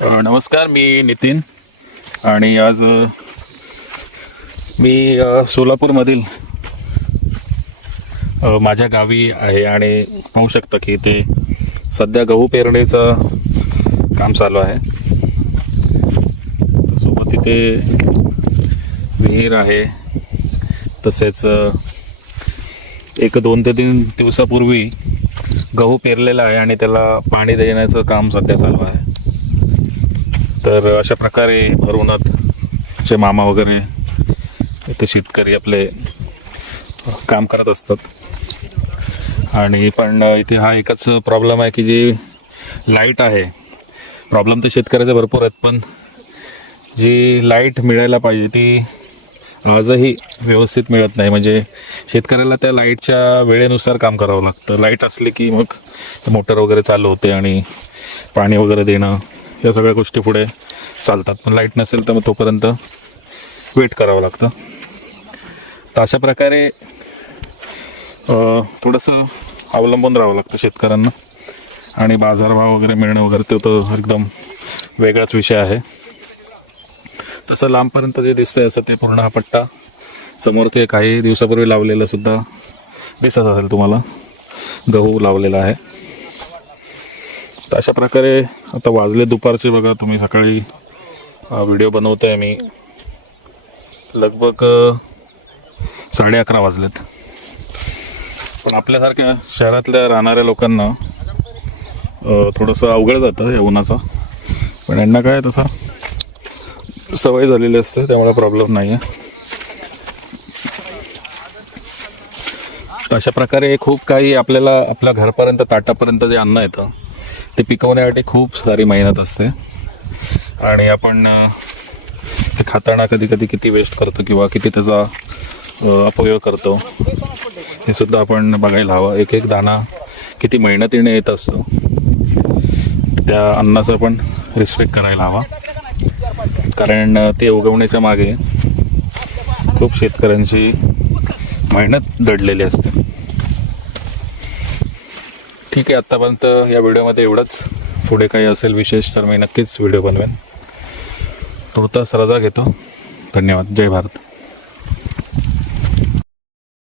नमस्कार, मी नितीन आणि आज मी सोलापूरमधील माझ्या गावी आहे आणि पाहू शकता की ते सध्या गहू पेरणीचं काम चालू आहे. सोबत तिथे विहीर आहे. तसेच एक 2 ते 3 दिवसापूर्वी गहू पेरलेला आहे आणि त्याला पाणी देण्याचं काम सध्या चालू आहे. तर अशा प्रकारे भर उन्हात जे मामा वगैरे इथे शेतकरी आपले काम करत असतात. आणि पण इथे हा एकच प्रॉब्लेम आहे की जी लाईट आहे, प्रॉब्लेम तर शेतकऱ्याचे भरपूर आहेत, पण जी लाईट मिळायला पाहिजे ती आजही व्यवस्थित मिळत नाही. म्हणजे शेतकऱ्याला त्या लाईटच्या वेळेनुसार काम करावं लागतं. लाईट असली की मग मोटर वगैरे चालू होते आणि पाणी वगैरे देणं या सगळ्या गोष्टी पुढे चालतात. पण लाईट नसेल तर मग तोपर्यंत वेट करावं लागतं. तर अशा प्रकारे थोडंसं अवलंबून राहावं लागतं शेतकऱ्यांना. आणि बाजारभाव वगैरे मिळणं वगैरे ते तर एकदम वेगळाच विषय आहे. तसं लांबपर्यंत जे दिसतंय असं ते पूर्ण हा पट्टा समोर ते काही दिवसापूर्वी लावलेलं सुद्धा दिसत असेल तुम्हाला, गहू लावलेला आहे. तर अशा प्रकारे आता वाजले दुपारचे, बघा तुम्ही, सकाळी व्हिडिओ बनवतो आहे मी, लगभग 11:30 वाजलेत. पण आपल्यासारख्या शहरातल्या राहणाऱ्या लोकांना थोडंसं अवघड जातं या उन्हाचा. पण यांना काय तसा सवय झालेली असते, त्यामुळे प्रॉब्लेम नाही आहे. तर अशा प्रकारे खूप काही आपल्याला आपल्या घरापर्यंत, ताटापर्यंत जे अन्न येतं ते पिकवण्यासाठी खूप सारी मेहनत असते. आणि आपण ते खाताना कधी कधी किती वेस्ट करतो किंवा किती त्याचा अपव्यय करतो हे सुद्धा आपण बघायला हवं. एक एक दाणा किती मेहनतीने येत असतो, त्या अन्नाचा पण रिस्पेक्ट करायला हवा. कारण ते उगवण्याच्या मागे खूप शेतकऱ्यांची मेहनत दडलेली असते. ठीक आहे, आत्तापर्यंत या व्हिडिओमध्ये एवढंच. पुढे काही असेल विशेष तर मी नक्कीच व्हिडिओ बनवेन. तुर्तास रजा घेतो. धन्यवाद. जय भारत.